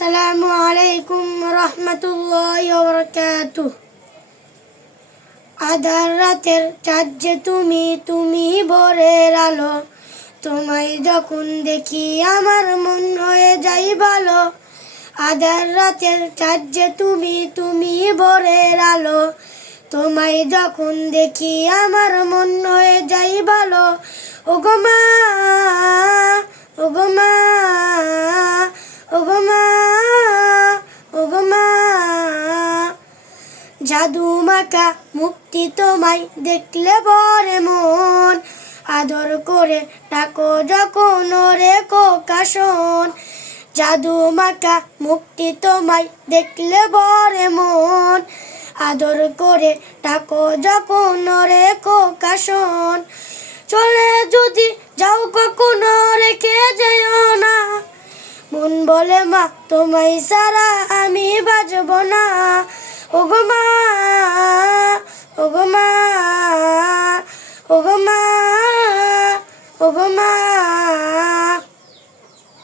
আসসালামু আলাইকুম রহমতুল্লাহি ওয়া বারাকাতুহু। আধার রাতের চাঁদ যে তুমি, তুমি ভোরের আলো। তোমায় যখন দেখি আমার মন হয়ে যায় ভালো। আধার রাতের চাঁদ যে তুমি, তুমি ভোরের আলো। তোমায় যখন দেখি আমার মন হয়ে যায় ভালো। ওগো মা, ওগো মা, ওগো মা, ওগো মা। জাদু মাখা মুক্তি তোমায় দেখলে ভরে মন। আদর করে ডাকো যখন ওরে খোকা শোন। জাদু মাখা মুক্তি তোমায় দেখলে ভরে মন। আদর করে ডাকো যখন ওরে খোকা শোন। চলে যদি যাও কখনো রেখে যেও না। মন বলে মা তোমায় ছাড়া আমি বাঁচব না। ওগো মা, ওগো মা।